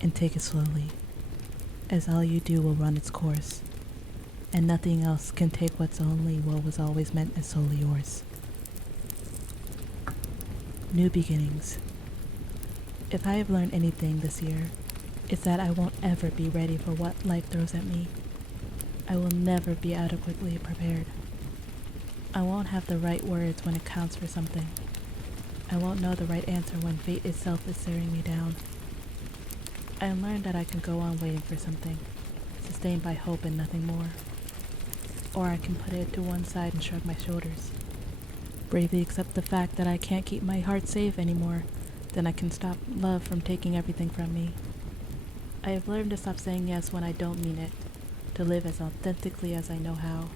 and take it slowly, as all you do will run its course, and nothing else can take what's only what was always meant as solely yours. New beginnings. If I have learned anything this year, it's that I won't ever be ready for what life throws at me. I will never be adequately prepared. I won't have the right words when it counts for something. I won't know the right answer when fate itself is staring me down. I learned that I can go on waiting for something, sustained by hope and nothing more. Or I can put it to one side and shrug my shoulders. Bravely accept the fact that I can't keep my heart safe anymore, then I can stop love from taking everything from me. I have learned to stop saying yes when I don't mean it, to live as authentically as I know how,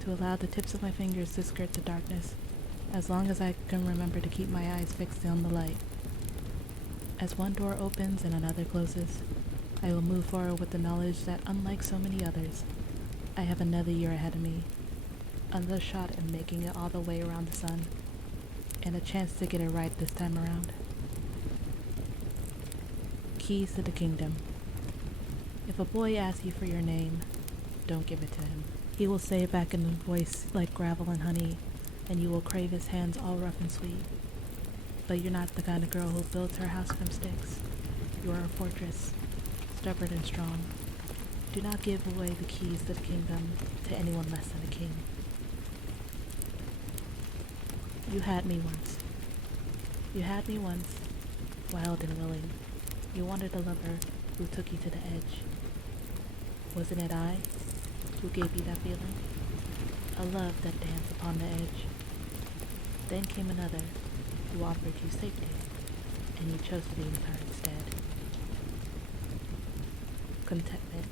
to allow the tips of my fingers to skirt the darkness, as long as I can remember to keep my eyes fixed on the light. As one door opens and another closes, I will move forward with the knowledge that, unlike so many others, I have another year ahead of me, another shot at making it all the way around the sun, and a chance to get it right this time around. Keys to the kingdom. If a boy asks you for your name, don't give it to him. He will say back in a voice like gravel and honey, and you will crave his hands all rough and sweet. But you're not the kind of girl who builds her house from sticks. You are a fortress, stubborn and strong. Do not give away the keys to the kingdom to anyone less than a king. You had me once. You had me once, wild and willing. You wanted a lover who took you to the edge. Wasn't it I who gave you that feeling? A love that danced upon the edge. Then came another who offered you safety, and you chose to be with her instead. Contentment.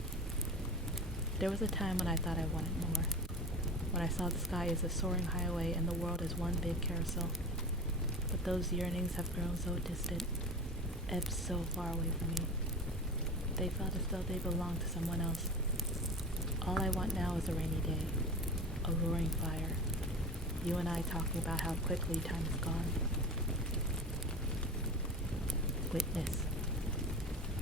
There was a time when I thought I wanted more, when I saw the sky as a soaring highway and the world as one big carousel. But those yearnings have grown so distant, ebbed so far away from me. They felt as though they belonged to someone else. All I want now is a rainy day, a roaring fire, you and I talking about how quickly time is gone. Witness.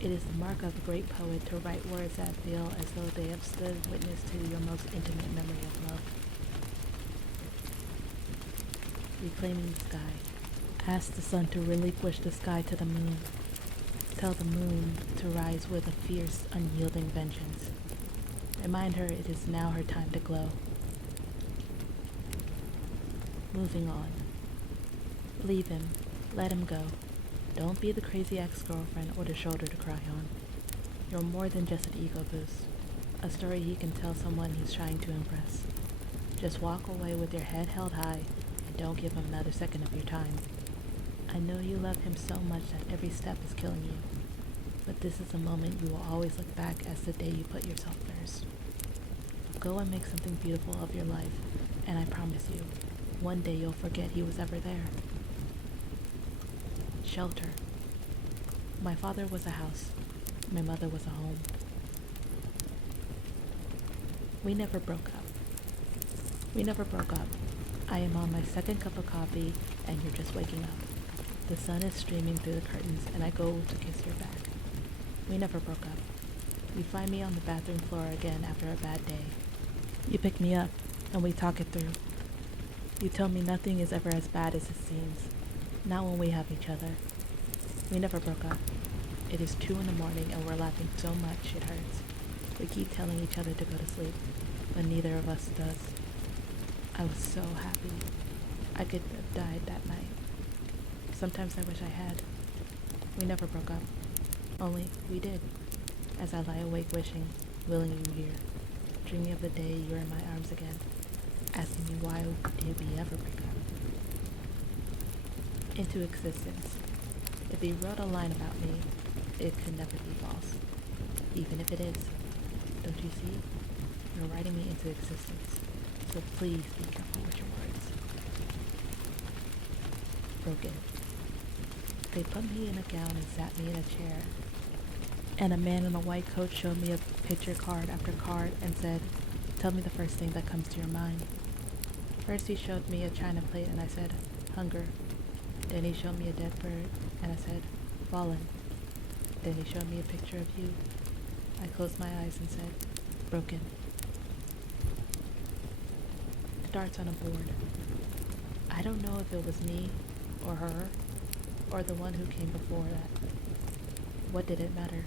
It is the mark of a great poet to write words that feel as though they have stood witness to your most intimate memory of love. Reclaiming the sky. Ask the sun to relinquish the sky to the moon. Tell the moon to rise with a fierce, unyielding vengeance. Remind her it is now her time to glow. Moving on. Leave him. Let him go. Don't be the crazy ex-girlfriend or the shoulder to cry on. You're more than just an ego boost, a story he can tell someone he's trying to impress. Just walk away with your head held high and don't give him another second of your time. I know you love him so much that every step is killing you, but this is a moment you will always look back as the day you put yourself first. Go and make something beautiful of your life, and I promise you, one day you'll forget he was ever there. Shelter. My father was a house. My mother was a home. We never broke up. I am on my second cup of coffee, and you're just waking up. The sun is streaming through the curtains, and I go to kiss your back. We never broke up. You find me on the bathroom floor again after a bad day. You pick me up, and we talk it through. You tell me nothing is ever as bad as it seems. Not when we have each other. We never broke up. It is 2 a.m. and we're laughing so much it hurts. We keep telling each other to go to sleep, but neither of us does. I was so happy. I could have died that night. Sometimes I wish I had. We never broke up. Only we did. As I lie awake wishing, willing you here, dreaming of the day you're in my arms again, asking me why did we ever break up. Into existence. If he wrote a line about me, it could never be false. Even if it is. Don't you see? You're writing me into existence. So please be careful with your words. Broken. They put me in a gown and sat me in a chair. And a man in a white coat showed me a picture card after card and said, "Tell me the first thing that comes to your mind." First he showed me a china plate and I said, "Hunger." Then he showed me a dead bird and I said, "Fallen." Then he showed me a picture of you. I closed my eyes and said, broken. Darts on a board. I don't know if it was me, or her, or the one who came before that. What did it matter?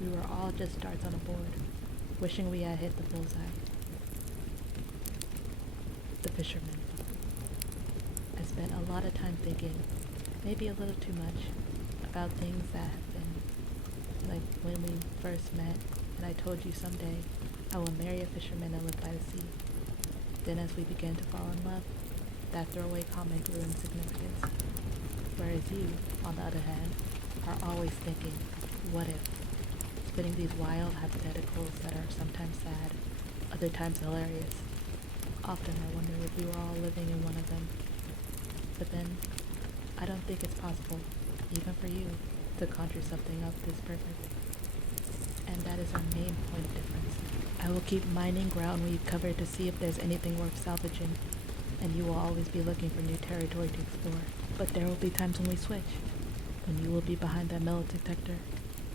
We were all just darts on a board, wishing we had hit the bullseye. The fisherman. I spent a lot of time thinking, maybe a little too much, about things that have been, like when we first met and I told you someday I will marry a fisherman and live by the sea. Then as we began to fall in love, that throwaway comment grew in significance. Whereas you, on the other hand, are always thinking, what if? Spinning these wild hypotheticals that are sometimes sad, other times hilarious. Often I wonder if we were all living in one of them. But then, I don't think it's possible, even for you, to conjure something up this perfect. And that is our main point of difference. I will keep mining ground we've covered to see if there's anything worth salvaging, and you will always be looking for new territory to explore. But there will be times when we switch, when you will be behind that metal detector,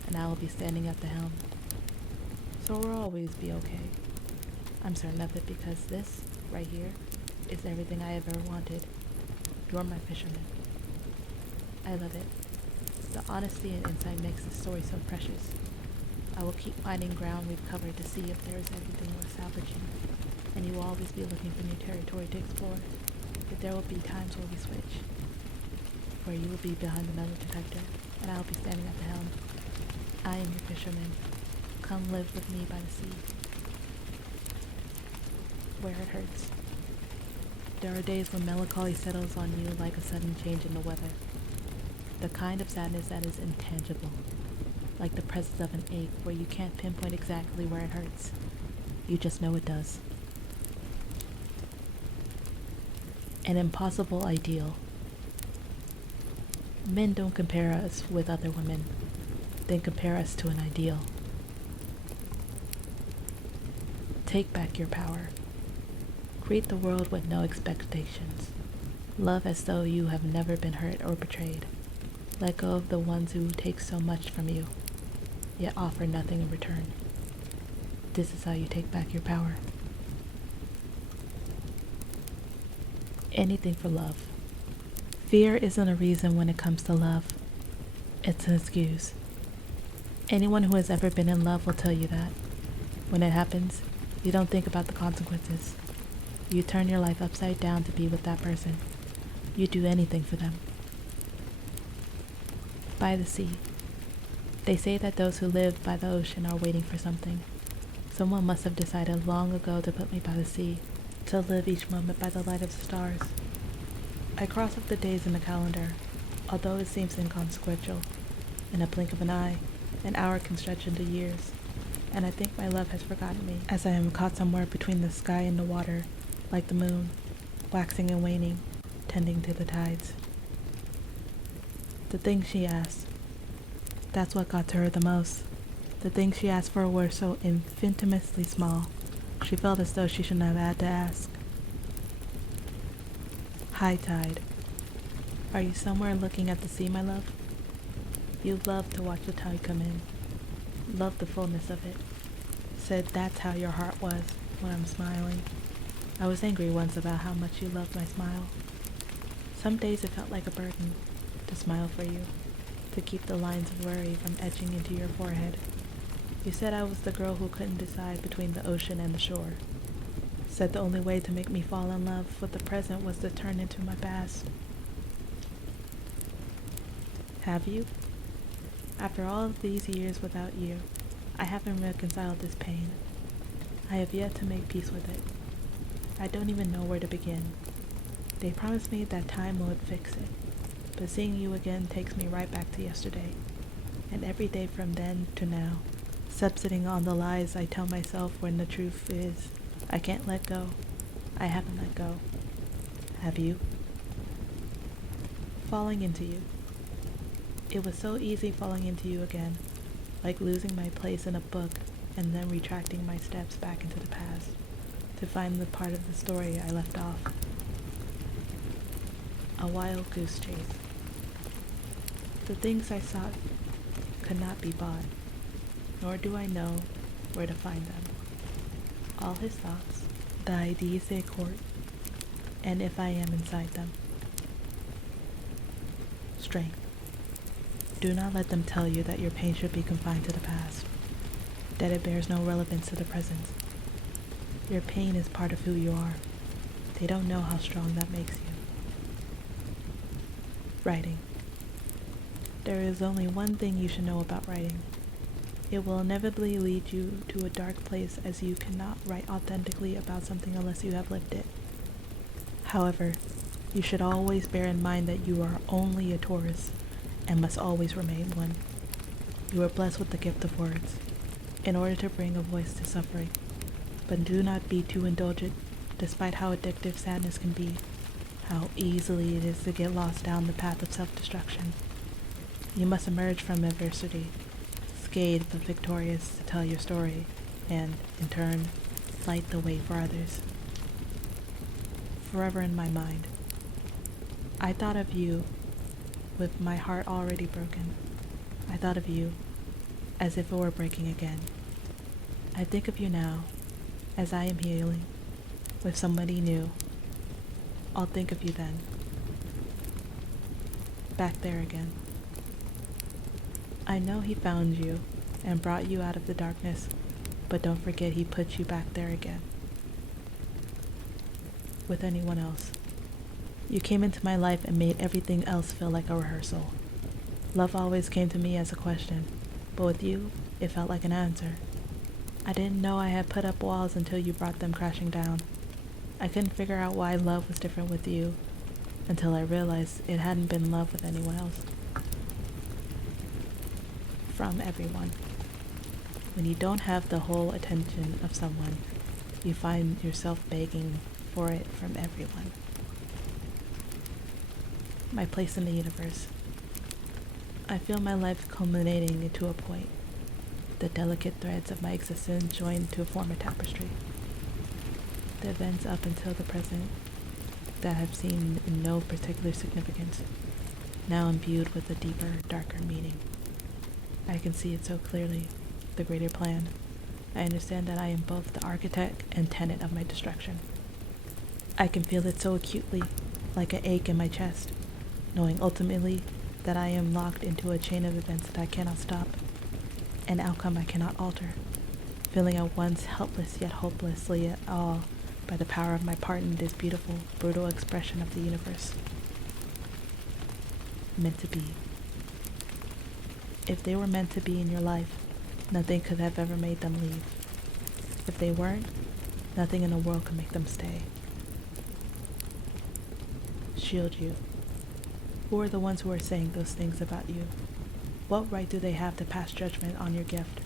and I will be standing at the helm. So we'll always be okay. I'm certain of it because this, right here, is everything I ever wanted. You're my fisherman. I love it. The honesty and insight makes this story so precious. I will keep finding ground we've covered to see if there is everything worth salvaging, and you will always be looking for new territory to explore. But there will be times where we switch, where you will be behind the metal detector, and I will be standing at the helm. I am your fisherman. Come live with me by the sea. Where it hurts. There are days when melancholy settles on you like a sudden change in the weather. The kind of sadness that is intangible, like the presence of an ache where you can't pinpoint exactly where it hurts. You just know it does. An impossible ideal. Men don't compare us with other women. They compare us to an ideal. Take back your power. Create the world with no expectations. Love as though you have never been hurt or betrayed. Let go of the ones who take so much from you, yet offer nothing in return. This is how you take back your power. Anything for love. Fear isn't a reason when it comes to love. It's an excuse. Anyone who has ever been in love will tell you that. When it happens, you don't think about the consequences. You turn your life upside down to be with that person. You do anything for them. By the sea. They say that those who live by the ocean are waiting for something. Someone must have decided long ago to put me by the sea, to live each moment by the light of the stars. I cross off the days in the calendar, although it seems inconsequential. In a blink of an hour can stretch into years, and I think my love has forgotten me, as I am caught somewhere between the sky and the water, like the moon, waxing and waning, tending to the tides. The things she asked, that's what got to her the most. The things she asked for were so infinitesimally small, she felt as though she shouldn't have had to ask. High tide. Are you somewhere looking at the sea, my love? You love to watch the tide come in. Love the fullness of it. Said that's how your heart was when I'm smiling. I was angry once about how much you loved my smile. Some days it felt like a burden to smile for you, to keep the lines of worry from etching into your forehead. You said I was the girl who couldn't decide between the ocean and the shore. Said the only way to make me fall in love with the present was to turn into my past. Have you? After all of these years without you, I haven't reconciled this pain. I have yet to make peace with it. I don't even know where to begin. They promised me that time would fix it, but seeing you again takes me right back to yesterday, and every day from then to now, subsiding on the lies I tell myself when the truth is, I can't let go. I haven't let go. Have you? Falling into you. It was so easy falling into you again, like losing my place in a book and then retracting my steps back into the past to find the part of the story I left off. A wild goose chase. The things I sought could not be bought, nor do I know where to find them. All his thoughts, the ideas they court, and if I am inside them. Strength. Do not let them tell you that your pain should be confined to the past, that it bears no relevance to the present. Your pain is part of who you are. They don't know how strong that makes you. Writing. There is only one thing you should know about writing. It will inevitably lead you to a dark place, as you cannot write authentically about something unless you have lived it. However, you should always bear in mind that you are only a tourist and must always remain one. You are blessed with the gift of words in order to bring a voice to suffering, but do not be too indulgent, despite how addictive sadness can be, how easily it is to get lost down the path of self-destruction. You must emerge from adversity, scathed but victorious, to tell your story, and, in turn, light the way for others. Forever in my mind. I thought of you with my heart already broken. I thought of you as if it were breaking again. I think of you now as I am healing with somebody new. I'll think of you then. Back there again. I know he found you and brought you out of the darkness, but don't forget he put you back there again. With anyone else. You came into my life and made everything else feel like a rehearsal. Love always came to me as a question, but with you, it felt like an answer. I didn't know I had put up walls until you brought them crashing down. I couldn't figure out why love was different with you until I realized it hadn't been love with anyone else. From everyone. When you don't have the whole attention of someone, you find yourself begging for it from everyone. My place in the universe. I feel my life culminating into a point. The delicate threads of my existence joined to form a tapestry. The events up until the present that have seen no particular significance, now imbued with a deeper, darker meaning. I can see it so clearly, the greater plan. I understand that I am both the architect and tenant of my destruction. I can feel it so acutely, like an ache in my chest, knowing ultimately that I am locked into a chain of events that I cannot stop, an outcome I cannot alter, feeling at once helpless yet hopelessly at all by the power of my part in this beautiful, brutal expression of the universe. Meant to be. If they were meant to be in your life, nothing could have ever made them leave. If they weren't, nothing in the world could make them stay. Shield you. Who are the ones who are saying those things about you? What right do they have to pass judgment on your gift?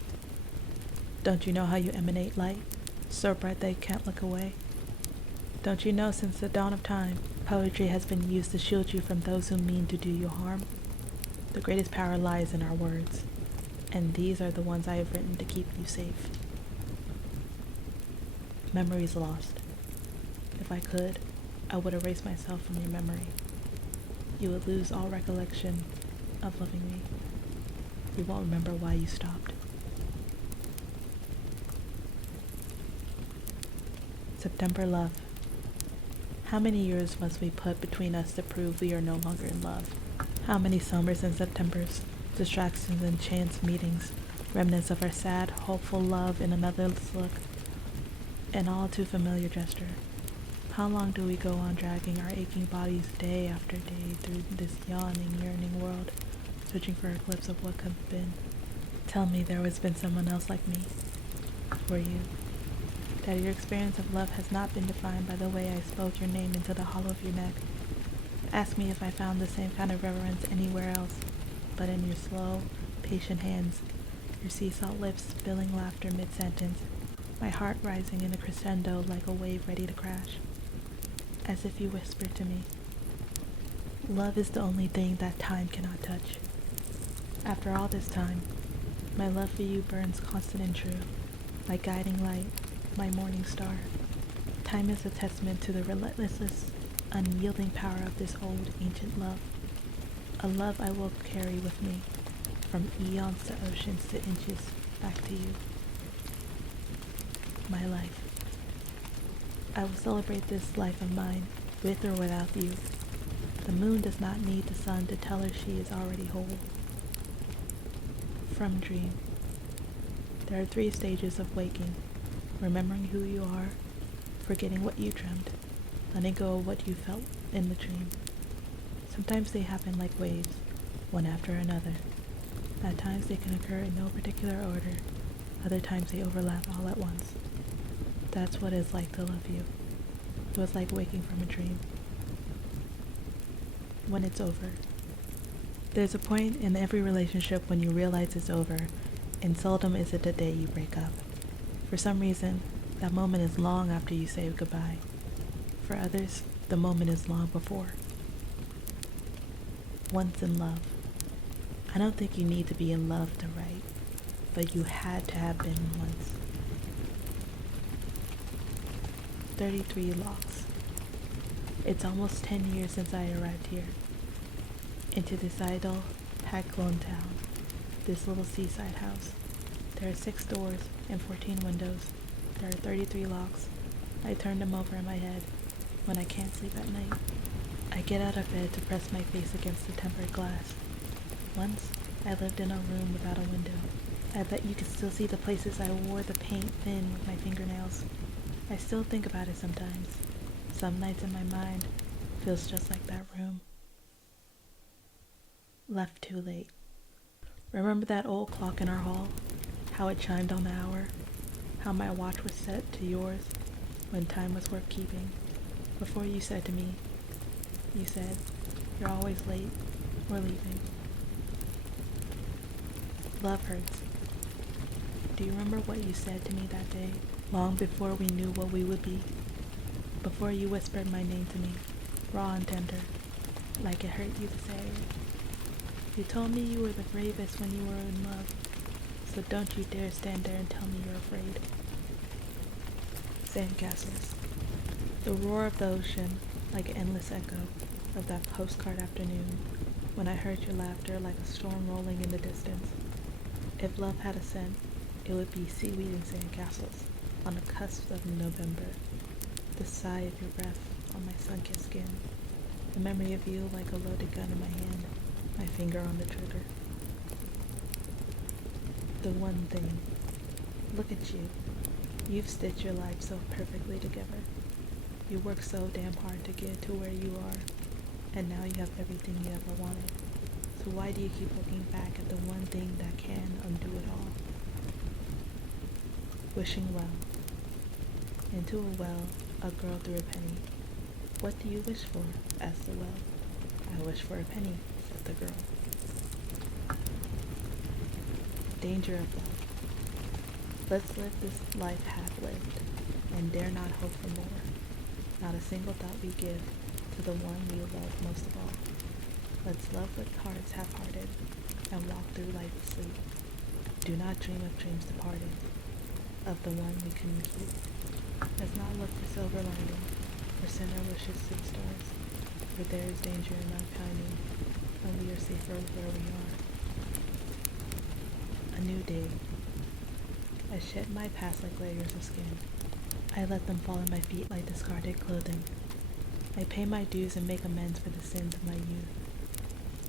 Don't you know how you emanate light, so bright they can't look away? Don't you know since the dawn of time, poetry has been used to shield you from those who mean to do you harm? The greatest power lies in our words, and these are the ones I have written to keep you safe. Memories lost. If I could, I would erase myself from your memory. You would lose all recollection of loving me. You won't remember why you stopped. September love. How many years must we put between us to prove we are no longer in love? How many summers and Septembers, distractions and chance meetings, remnants of our sad, hopeful love in another's look, an all too familiar gesture. How long do we go on dragging our aching bodies day after day through this yawning, yearning world, searching for a glimpse of what could have been? Tell me there has been someone else like me. For you. That your experience of love has not been defined by the way I spoke your name into the hollow of your neck. Ask me if I found the same kind of reverence anywhere else, but in your slow, patient hands, your sea salt lips spilling laughter mid-sentence, my heart rising in a crescendo like a wave ready to crash. As if you whispered to me, love is the only thing that time cannot touch. After all this time, my love for you burns constant and true, my guiding light, my morning star. Time is a testament to the relentless, unyielding power of this old, ancient love. A love I will carry with me, from eons to oceans to inches back to you. My life. I will celebrate this life of mine, with or without you. The moon does not need the sun to tell her she is already whole. From dream. There are 3 stages of waking: remembering who you are, forgetting what you dreamt, letting go of what you felt in the dream. Sometimes they happen like waves, one after another. At times they can occur in no particular order, other times they overlap all at once. That's what it's like to love you. It was like waking from a dream. When it's over. There's a point in every relationship when you realize it's over, and seldom is it the day you break up. For some reason, that moment is long after you say goodbye. For others, the moment is long before. Once in love. I don't think you need to be in love to write, but you had to have been once. 33 locks. It's almost 10 years since I arrived here. Into this idle, hack-lone town. This little seaside house. There are 6 doors and 14 windows. There are 33 locks. I turn them over in my head when I can't sleep at night. I get out of bed to press my face against the tempered glass. Once, I lived in a room without a window. I bet you could still see the places I wore the paint thin with my fingernails. I still think about it sometimes. Some nights in my mind feels just like that room. Left too late. Remember that old clock in our hall? How it chimed on the hour? How my watch was set to yours when time was worth keeping? Before you said to me, you said, "You're always late. We're leaving." Love hurts. Do you remember what you said to me that day, long before we knew what we would be? Before you whispered my name to me, raw and tender, like it hurt you to say it. You told me you were the bravest when you were in love, so don't you dare stand there and tell me you're afraid. Sandcastles. The roar of the ocean, like an endless echo of that postcard afternoon, when I heard your laughter like a storm rolling in the distance. If love had a scent, it would be seaweed and sandcastles on the cusp of November. The sigh of your breath on my sun-kissed skin. The memory of you like a loaded gun in my hand, my finger on the trigger. The one thing. Look at you. You've stitched your life so perfectly together. You worked so damn hard to get to where you are, and now you have everything you ever wanted. So why do you keep looking back at the one thing that can undo it all? Wishing well. Into a well, a girl threw a penny. "What do you wish for?" asked the well. "I wish for a penny," said the girl. Danger of love. Let's live this life half lived, and dare not hope for more. Not a single thought we give to the one we love most of all. Let's love with hearts half-hearted, and walk through life asleep. Do not dream of dreams departed, of the one we couldn't keep. Let's not look for silver lining, or send our wishes to the stars, for there is danger in not finding, when we are safer where we are. A new day. I shed my past like layers of skin. I let them fall at my feet like discarded clothing. I pay my dues and make amends for the sins of my youth.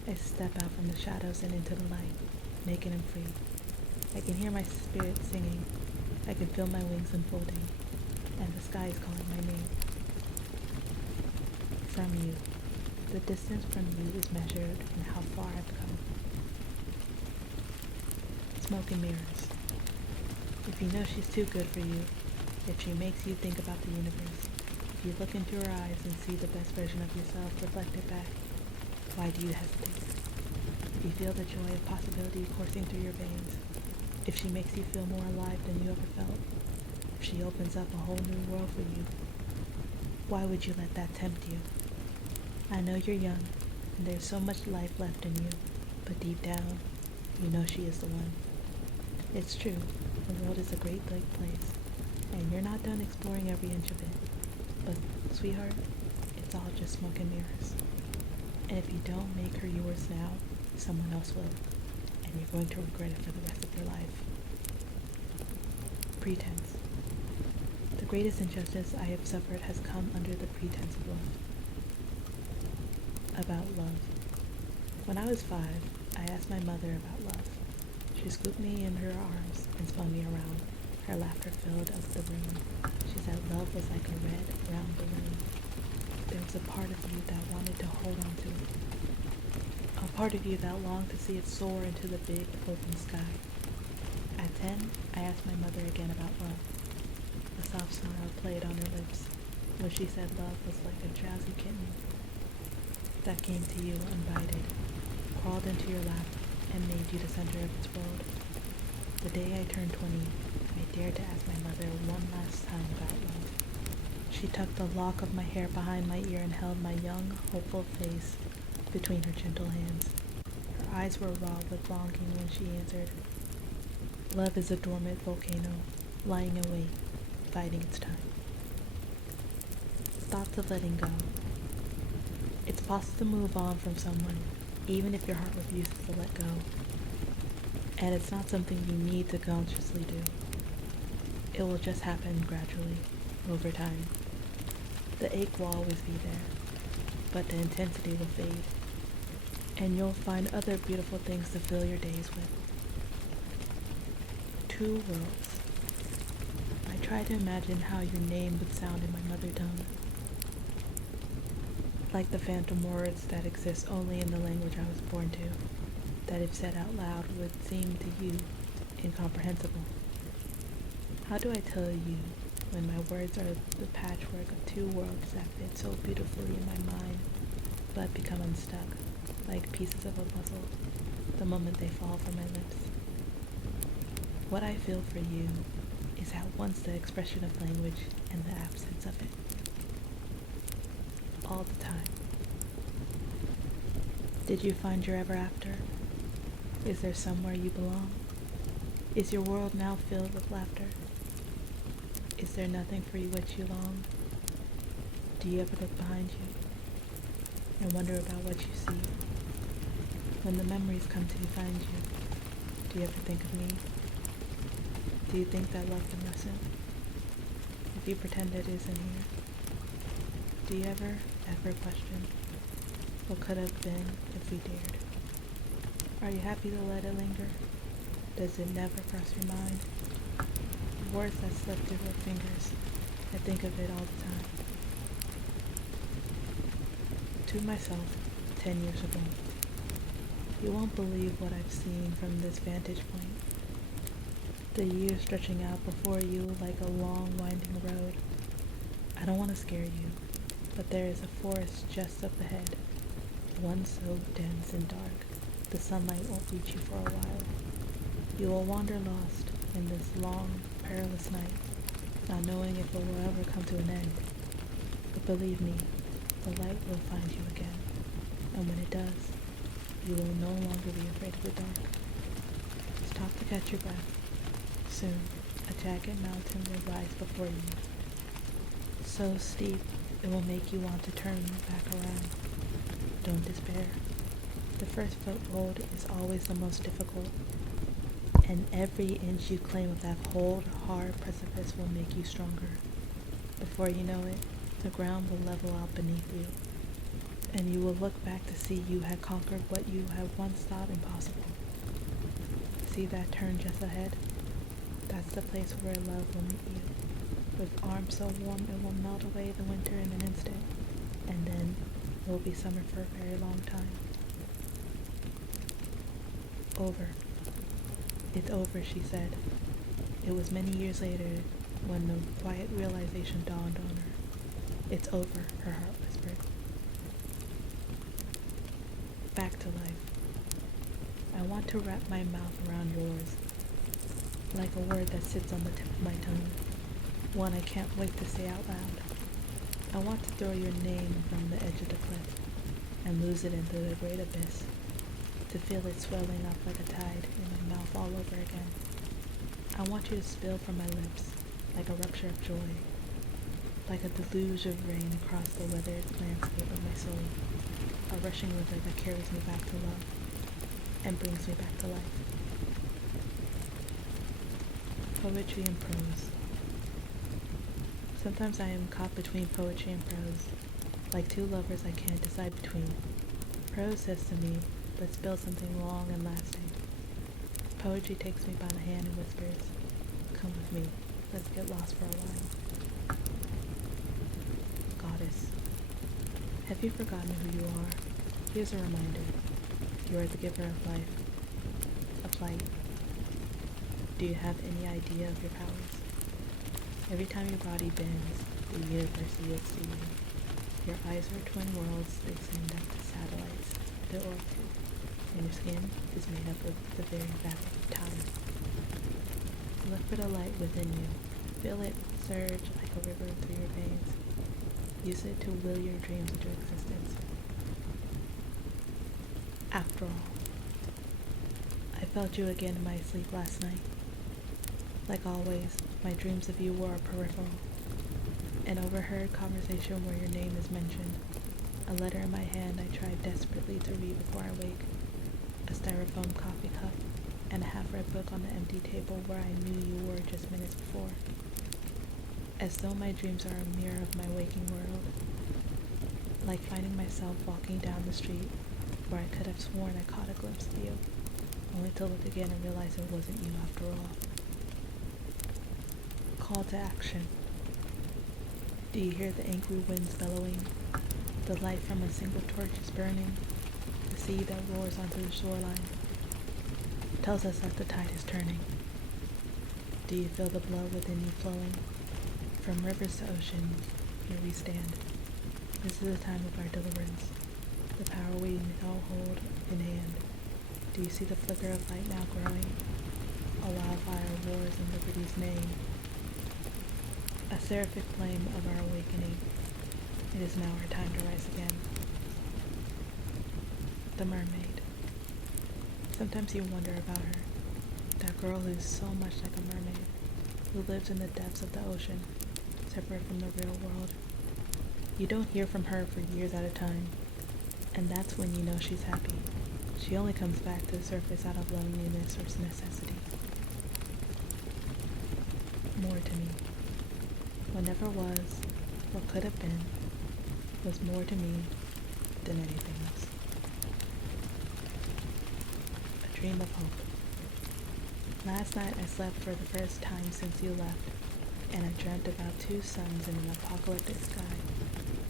I step out from the shadows and into the light, naked and free. I can hear my spirit singing. I can feel my wings unfolding, and the sky is calling my name. From you. The distance from you is measured in how far I've come. Smoke and mirrors. If you know she's too good for you, if she makes you think about the universe, if you look into her eyes and see the best version of yourself reflected back, why do you hesitate? If you feel the joy of possibility coursing through your veins, if she makes you feel more alive than you ever felt, if she opens up a whole new world for you, why would you let that tempt you? I know you're young, and there's so much life left in you, but deep down, you know she is the one. It's true, the world is a great big place, and you're not done exploring every inch of it. But, sweetheart, it's all just smoke and mirrors. And if you don't make her yours now, someone else will. and you're going to regret it for the rest of your life. Pretense. The greatest injustice I have suffered has come under the pretense of love. About love. When I was 5, I asked my mother about love. She scooped me in her arms and spun me around. Her laughter filled up the room. She said love was like a red, round balloon. There was a part of you that wanted to hold on to it. A part of you that longed to see it soar into the big, open sky. At 10, I asked my mother again about love. A soft smile played on her lips when she said love was like a drowsy kitten that came to you uninvited, crawled into your lap, and made you the center of its world. The day I turned 20, I dared to ask my mother one last time about love. She tucked a lock of my hair behind my ear and held my young, hopeful face between her gentle hands. Her eyes were raw with longing when she answered, "Love is a dormant volcano, lying in wait, biding its time." Thoughts of letting go. It's possible to move on from someone, even if your heart refuses to let go. And it's not something you need to consciously do. It will just happen gradually, over time. The ache will always be there, but the intensity will fade. And you'll find other beautiful things to fill your days with. 2 worlds. I try to imagine how your name would sound in my mother tongue. Like the phantom words that exist only in the language I was born to, that if said out loud would seem to you incomprehensible. How do I tell you when my words are the patchwork of 2 worlds that fit so beautifully in my mind, but become unstuck, like pieces of a puzzle, the moment they fall from my lips? What I feel for you is at once the expression of language and the absence of it. All the time. Did you find your ever after? Is there somewhere you belong? Is your world now filled with laughter? Is there nothing for which you long? Do you ever look behind you and wonder about what you see? When the memories come to find you, do you ever think of me? Do you think that love can listen? If you pretend it isn't here, do you ever question what could have been if we dared? Are you happy to let it linger? Does it never cross your mind? Words that slip through your fingers, I think of it all the time. To myself, 10 years ago. You won't believe what I've seen from this vantage point. The years stretching out before you like a long, winding road. I don't want to scare you, but there is a forest just up ahead, one so dense and dark, the sunlight won't reach you for a while. You will wander lost in this long, perilous night, not knowing if it will ever come to an end. But believe me, the light will find you again, and when it does, you will no longer be afraid of the dark. Stop to catch your breath. Soon, a jagged mountain will rise before you, so steep it will make you want to turn back around. Don't despair. The first foothold is always the most difficult, and every inch you claim of that cold, hard precipice will make you stronger. Before you know it, the ground will level out beneath you, and you will look back to see you had conquered what you had once thought impossible. See that turn just ahead? That's the place where love will meet you, with arms so warm it will melt away the winter in an instant, and then it will be summer for a very long time. Over. It's over, she said. It was many years later when the quiet realization dawned on her. It's over, her heart whispered. Back to life. I want to wrap my mouth around yours, like a word that sits on the tip of my tongue, one I can't wait to say out loud. I want to throw your name from the edge of the cliff and lose it into the great abyss, to feel it swelling up like a tide in my mouth all over again. I want you to spill from my lips like a rupture of joy, like a deluge of rain across the weathered landscape of my soul, a rushing river that carries me back to love. and brings me back to life. Poetry and prose. Sometimes I am caught between poetry and prose, like two lovers I can't decide between. Prose says to me, let's build something long and lasting. Poetry takes me by the hand and whispers, come with me, let's get lost for a while. Goddess. Have you forgotten who you are? Here's a reminder. You are the giver of life, of light. Do you have any idea of your powers? Every time your body bends, the universe yields to you. Your eyes are twin worlds that send up to satellites to orb to, and your skin is made up of the very fabric of time. Look for the light within you. Feel it surge like a river through your veins. Use it to will your dreams into existence. After all, I felt you again in my sleep last night. Like always, my dreams of you were a peripheral. An overheard conversation where your name is mentioned. A letter in my hand I tried desperately to read before I wake. A styrofoam coffee cup, and a half-read book on the empty table where I knew you were just minutes before. As though my dreams are a mirror of my waking world. Like finding myself walking down the street where I could have sworn I caught a glimpse of you, only to look again and realize it wasn't you after all. Call to action. Do you hear the angry winds bellowing? The light from a single torch is burning. The sea that roars onto the shoreline tells us that the tide is turning. Do you feel the blood within you flowing? From rivers to ocean, here we stand. This is the time of our deliverance, the power we all hold in hand. Do you see the flicker of light now growing? A wildfire roars in liberty's name. A seraphic flame of our awakening. It is now our time to rise again. The mermaid. Sometimes you wonder about her. That girl who's so much like a mermaid, who lives in the depths of the ocean, separate from the real world. You don't hear from her for years at a time, and that's when you know she's happy. She only comes back to the surface out of loneliness or necessity. More to me. What never was, what could have been, was more to me than anything else. A dream of hope. Last night I slept for the first time since you left, and I dreamt about two suns in an apocalyptic sky,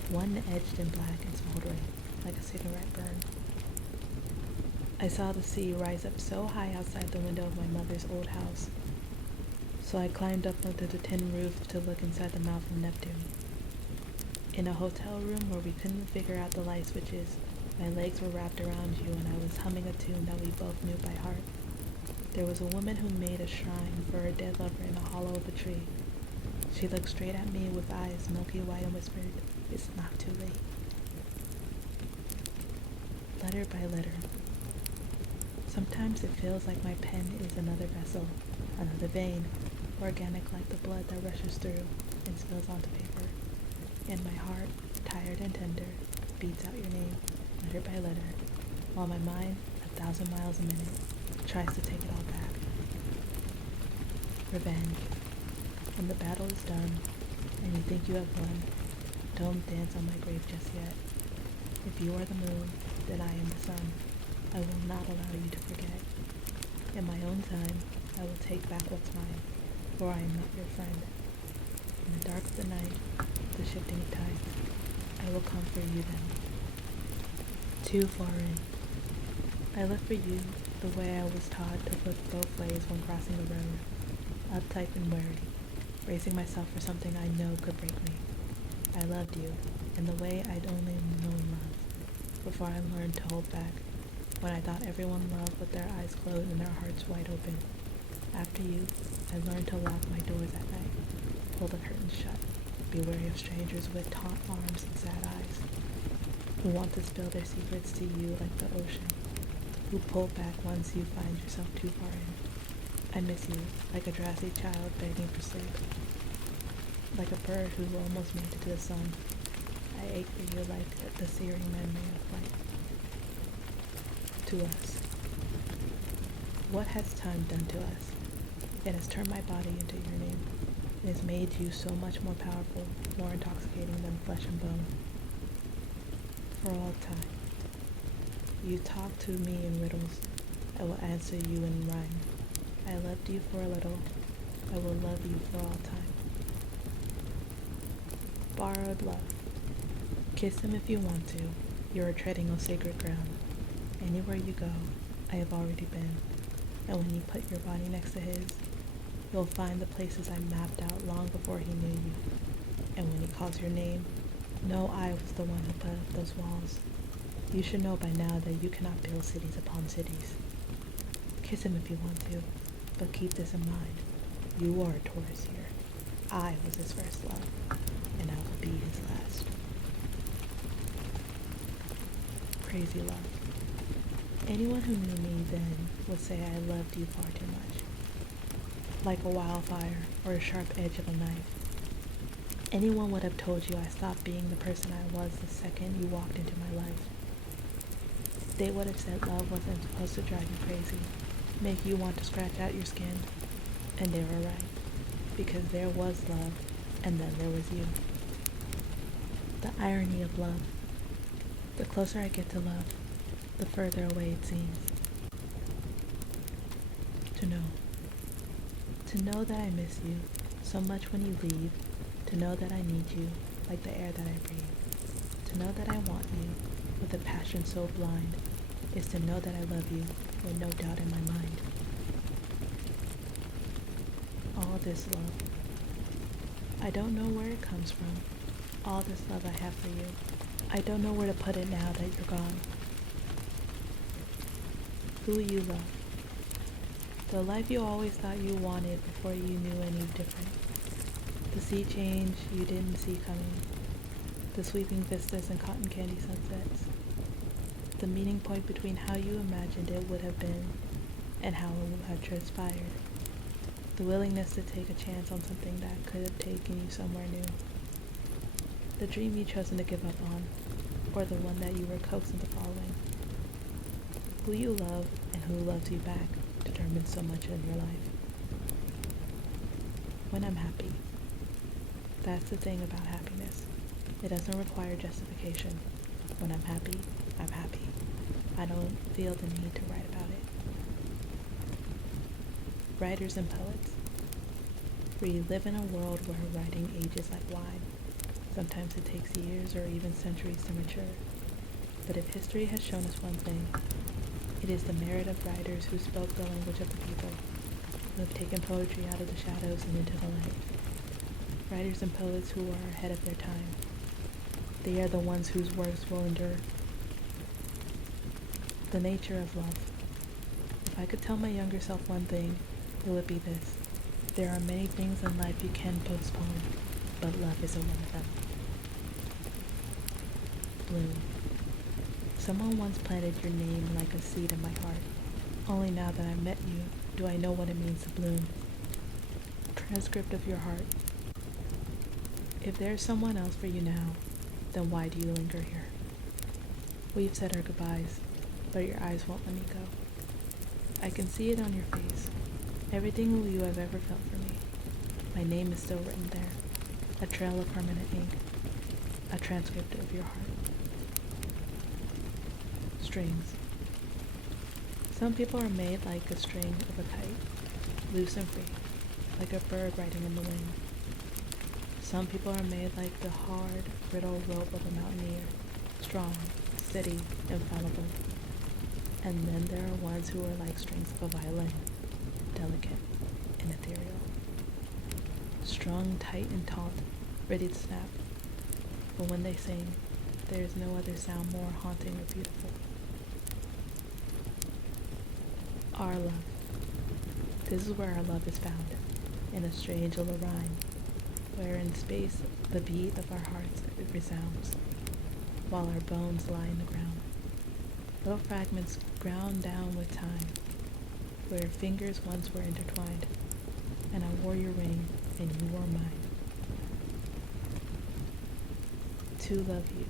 one edged in black and smoldering, like a cigarette burn. I saw the sea rise up so high outside the window of my mother's old house, so I climbed up onto the tin roof to look inside the mouth of Neptune. In a hotel room where we couldn't figure out the light switches, my legs were wrapped around you and I was humming a tune that we both knew by heart. There was a woman who made a shrine for her dead lover in the hollow of a tree. She looked straight at me with eyes milky white and whispered, "It's not too late." Letter by letter. Sometimes it feels like my pen is another vessel, another vein, organic like the blood that rushes through and spills onto paper. And my heart, tired and tender, beats out your name, letter by letter, while my mind, 1,000 miles a minute, tries to take it all back. Revenge. When the battle is done, and you think you have won, don't dance on my grave just yet. If you are the moon, then I am the sun. I will not allow you to forget. In my own time, I will take back what's mine, for I am not your friend. In the dark of the night, the shifting of tides, I will come for you then. Too far in. I look for you the way I was taught to look both ways when crossing the road, uptight and wary, bracing myself for something I know could break me. I loved you, in the way I'd only known love, before I learned to hold back, when I thought everyone loved with their eyes closed and their hearts wide open. After you, I learned to lock my doors at night, pull the curtains shut, be wary of strangers with taut arms and sad eyes, who want to spill their secrets to you like the ocean, who pull back once you find yourself too far in. I miss you, like a drowsy child begging for sleep, like a bird who almost made it to the sun. I ache for you like the searing memory of light. To us. What has time done to us? It has turned my body into your name. It has made you so much more powerful, more intoxicating than flesh and bone. For all time. You talk to me in riddles. I will answer you in rhyme. I loved you for a little. I will love you for all time. Borrowed love. Kiss him if you want to. You are treading on sacred ground. Anywhere you go, I have already been. And when you put your body next to his, you'll find the places I mapped out long before he knew you. And when he calls your name, know I was the one who put up those walls. You should know by now that you cannot build cities upon cities. Kiss him if you want to, but keep this in mind. You are a tourist here. I was his first love, and I will be his last. Crazy love. Anyone who knew me then would say I loved you far too much. Like a wildfire or a sharp edge of a knife. Anyone would have told you I stopped being the person I was the second you walked into my life. They would have said love wasn't supposed to drive you crazy, make you want to scratch out your skin. And they were right, because there was love, and then there was you. The irony of love. The closer I get to love, the further away it seems. To know that I miss you so much when you leave, to know that I need you like the air that I breathe, to know that I want you with a passion so blind, is to know that I love you with no doubt in my mind. All this love. I don't know where it comes from. All this love I have for you. I don't know where to put it now that you're gone. Who you love. The life you always thought you wanted before you knew any different. The sea change you didn't see coming. The sweeping vistas and cotton candy sunsets. The meeting point between how you imagined it would have been and how it would have transpired. The willingness to take a chance on something that could have taken you somewhere new. The dream you chosen to give up on, or the one that you were coaxed into following. Who you love and who loves you back determines so much in your life. When I'm happy. That's the thing about happiness. It doesn't require justification. When I'm happy, I'm happy. I don't feel the need to write about it. Writers and poets. We live in a world where writing ages like wine. Sometimes it takes years or even centuries to mature. But if history has shown us one thing, it is the merit of writers who spoke the language of the people, who have taken poetry out of the shadows and into the light. Writers and poets who are ahead of their time. They are the ones whose works will endure. The nature of love. If I could tell my younger self one thing, it would be this. There are many things in life you can postpone, but love isn't one of them. Bloom. Someone once planted your name like a seed in my heart. Only now that I met you, do I know what it means to bloom. Transcript of your heart. If there's someone else for you now, then why do you linger here? We've said our goodbyes, but your eyes won't let me go. I can see it on your face. Everything you have ever felt for me. My name is still written there. A trail of permanent ink. A transcript of your heart. Strings. Some people are made like a string of a kite, loose and free, like a bird riding in the wind. Some people are made like the hard, brittle rope of a mountaineer, strong, steady, infallible. And then there are ones who are like strings of a violin, delicate and ethereal. Strung tight and taut, ready to snap. But when they sing, there is no other sound more haunting or beautiful. Our love. This is where our love is found, in a strange little rhyme, where in space the beat of our hearts resounds, while our bones lie in the ground. Little fragments ground down with time, where fingers once were intertwined, and I wore your ring, and you wore mine. To love you.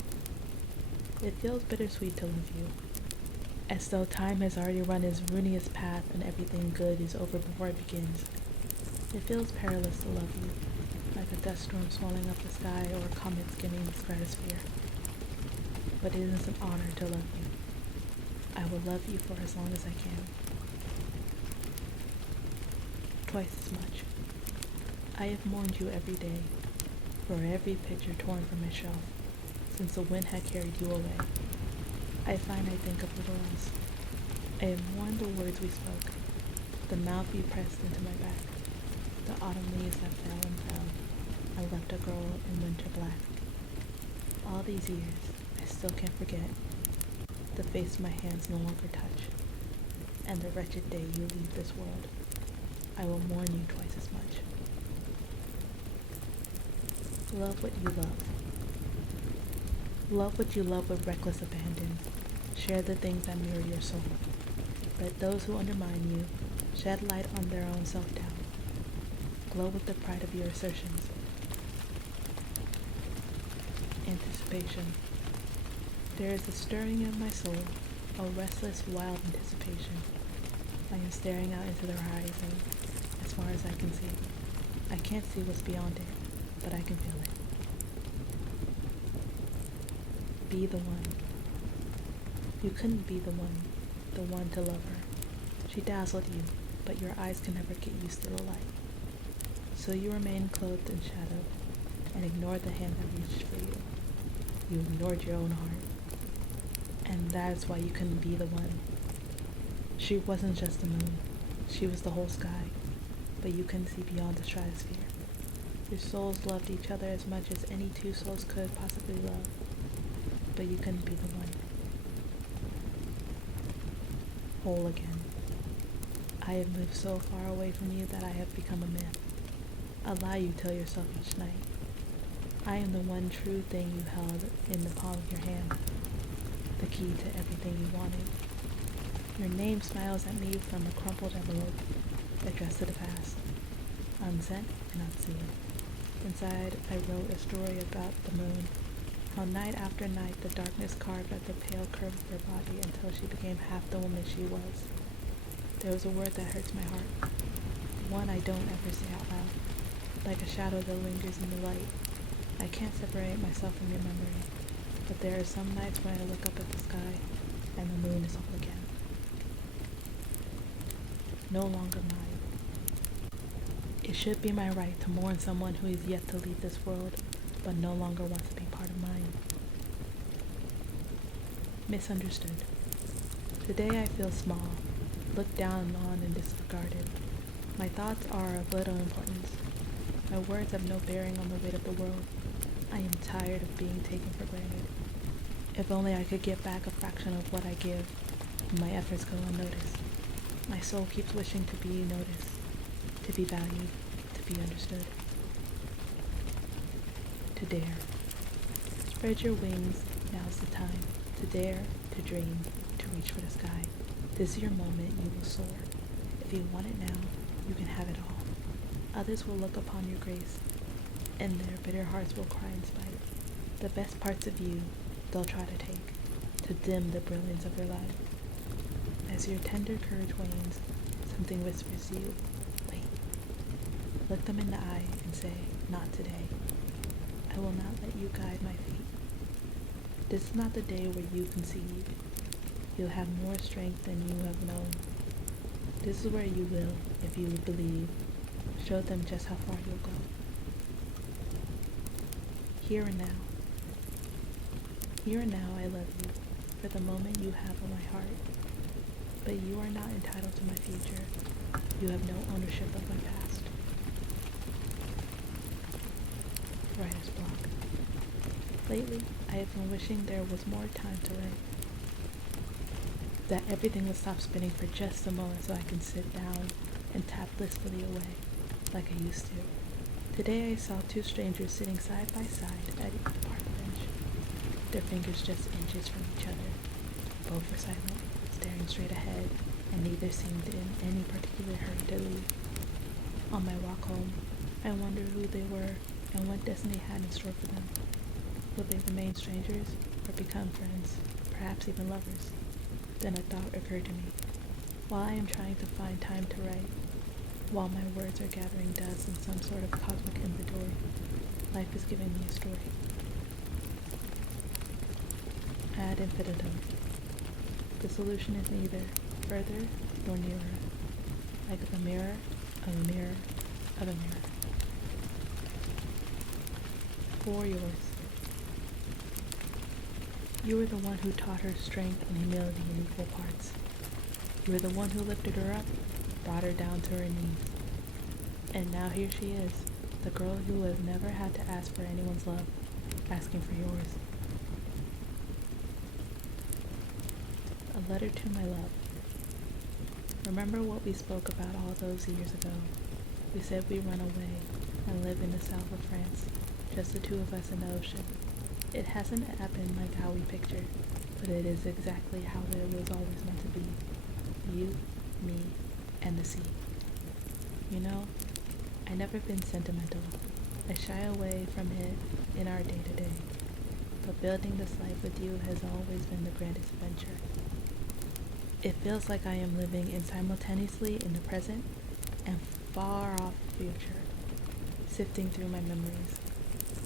It feels bittersweet to love you. as though time has already run its ruiniest path and everything good is over before it begins. It feels perilous to love you, like a dust storm swallowing up the sky or a comet skimming the stratosphere. But it is an honor to love you. I will love you for as long as I can. Twice as much. I have mourned you every day, for every picture torn from my shelf, since the wind had carried you away. I find I think of little else. I have mourned the words we spoke, the mouth you pressed into my back, the autumn leaves that fell and fell, and left a girl in winter black. All these years, I still can't forget the face my hands no longer touch, and the wretched day you leave this world. I will mourn you twice as much. Love what you love. Love what you love with reckless abandon. Share the things that mirror your soul. Let those who undermine you shed light on their own self-doubt. Glow with the pride of your assertions. Anticipation. There is a stirring of my soul, a restless, wild anticipation. I am staring out into the horizon, as far as I can see. I can't see what's beyond it, but I can feel it. Be the one. You couldn't be the one to love her. She dazzled you, but your eyes can never get used to the light. So you remained clothed in shadow, and ignored the hand that reached for you. You ignored your own heart. And that's why you couldn't be the one. She wasn't just the moon. She was the whole sky. But you couldn't see beyond the stratosphere. Your souls loved each other as much as any two souls could possibly love. But you couldn't be the one. Whole again. I have moved so far away from you that I have become a myth. A lie you tell yourself each night. I am the one true thing you held in the palm of your hand. The key to everything you wanted. Your name smiles at me from a crumpled envelope addressed to the past, unsent and unseen. Inside, I wrote a story about the moon, how night after night the darkness carved at the pale curve of her body until she became half the woman she was. There was a word that hurts my heart, one I don't ever say out loud, like a shadow that lingers in the light. I can't separate myself from your memory, but there are some nights when I look up at the sky and the moon is all again. No longer mine. It should be my right to mourn someone who is yet to leave this world, but no longer wants to be part of mine. Misunderstood. Today I feel small, looked down on and disregarded. My thoughts are of little importance. My words have no bearing on the weight of the world. I am tired of being taken for granted. If only I could get back a fraction of what I give, and my efforts go unnoticed. My soul keeps wishing to be noticed, to be valued, to be understood. To dare. Spread your wings, now's the time. To dare, to dream, to reach for the sky. This is your moment, you will soar. If you want it now, you can have it all. Others will look upon your grace, and their bitter hearts will cry in spite. The best parts of you, they'll try to take, to dim the brilliance of your life. As your tender courage wanes, something whispers to you, wait. Look them in the eye and say, not today. I will not let you guide my feet. This is not the day where you conceive. You'll have more strength than you have known. This is where you will, if you believe, show them just how far you'll go. Here and now. Here and now I love you, for the moment you have on my heart. But you are not entitled to my future. You have no ownership of my past. Writer's block. Lately, I have been wishing there was more time to write. That everything would stop spinning for just a moment so I can sit down and tap blissfully away, like I used to. Today I saw two strangers sitting side by side at a park bench, their fingers just inches from each other. Both were silent, staring straight ahead, and neither seemed in any particular hurry to leave. On my walk home, I wondered who they were and what destiny had in store for them. Will they remain strangers or become friends, perhaps even lovers? Then a thought occurred to me. While I am trying to find time to write, while my words are gathering dust in some sort of cosmic inventory, life is giving me a story. Ad infinitum. The solution is neither further nor nearer, like the mirror of a mirror of a mirror. For yours. You were the one who taught her strength and humility in equal parts. You were the one who lifted her up, brought her down to her knees. And now here she is, the girl who has never had to ask for anyone's love, asking for yours. A letter to my love. Remember what we spoke about all those years ago? We said we'd run away and live in the south of France, just the two of us in the ocean. It hasn't happened like how we pictured, but it is exactly how it was always meant to be. You, me, and the sea. You know, I've never been sentimental. I shy away from it in our day-to-day. But building this life with you has always been the grandest adventure. It feels like I am living in simultaneously in the present and far off future, sifting through my memories.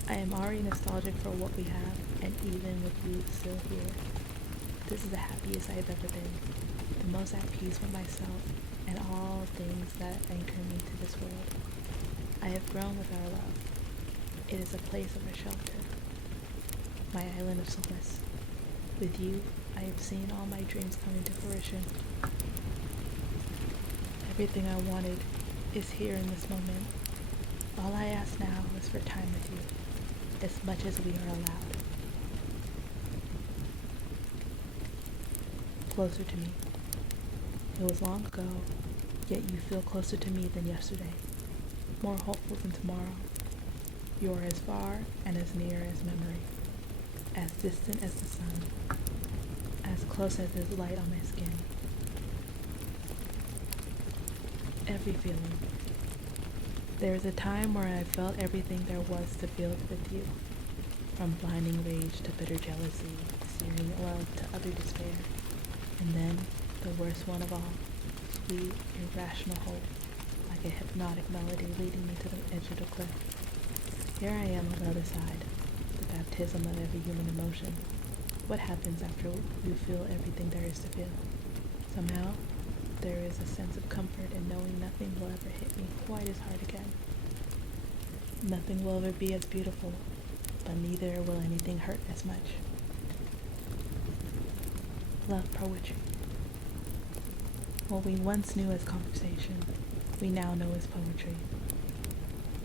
I am already nostalgic for what we have, and even with you still here, this is the happiest I've ever been, the most at peace with myself and all things that anchor me to this world. I have grown with our love. It is a place of a shelter, my island of solace. With you, I have seen all my dreams come into fruition. Everything I wanted is here in this moment. All I ask now is for time with you, as much as we are allowed. Closer to me. It was long ago, yet you feel closer to me than yesterday, more hopeful than tomorrow. You are as far and as near as memory, as distant as the sun, as close as his light on my skin. Every feeling. There is a time where I felt everything there was to feel with you, from blinding rage to bitter jealousy, searing love to utter despair, and then the worst one of all, sweet, irrational hope, like a hypnotic melody leading me to the edge of the cliff. Here I am on the other side, the baptism of every human emotion. What happens after you feel everything there is to feel? Somehow, there is a sense of comfort in knowing nothing will ever hit me quite as hard again. Nothing will ever be as beautiful, but neither will anything hurt as much. Love poetry. What we once knew as conversation, we now know as poetry.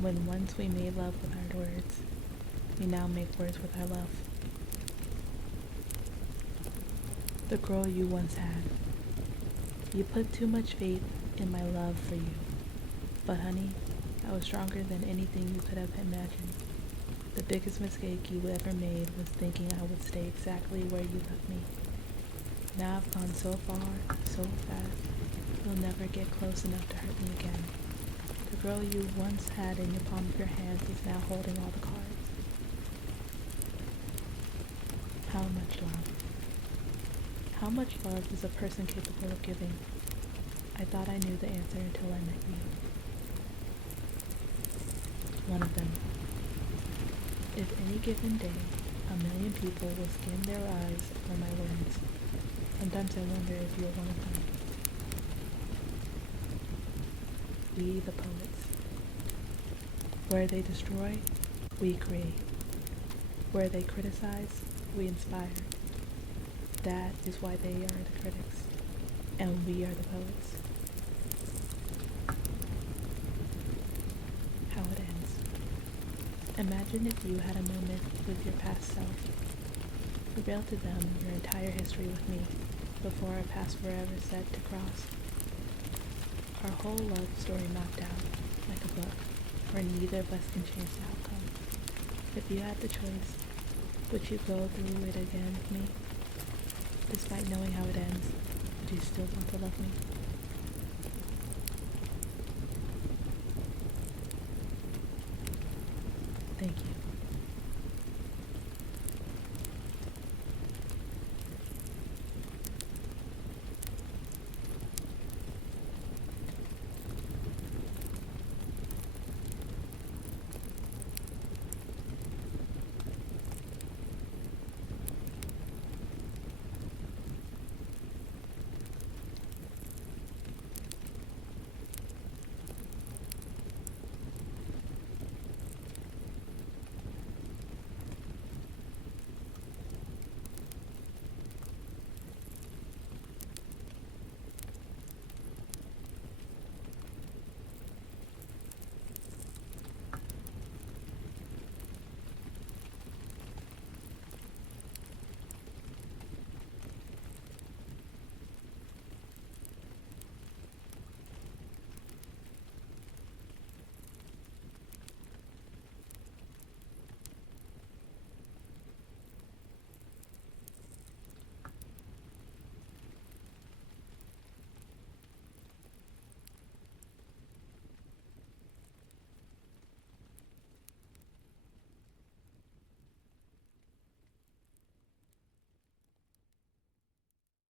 When once we made love with our words, we now make words with our love. The girl you once had. You put too much faith in my love for you. But honey, I was stronger than anything you could have imagined. The biggest mistake you ever made was thinking I would stay exactly where you left me. Now I've gone so far, so fast, you'll never get close enough to hurt me again. The girl you once had in the palm of your hands is now holding all the cards. How much love? How much love is a person capable of giving? I thought I knew the answer until I met you. One of them. If any given day, 1,000,000 people will skim their eyes for my words, sometimes I wonder if you're one of them. We the poets. Where they destroy, we create. Where they criticize, we inspire. That is why they are the critics, and we are the poets. How it ends. Imagine if you had a moment with your past self. Reveal to them your entire history with me, before our paths forever set to cross. Our whole love story mapped out, like a book, where neither of us can change the outcome. If you had the choice, would you go through it again with me? Despite knowing how it ends, would you still want to love me? Thank you.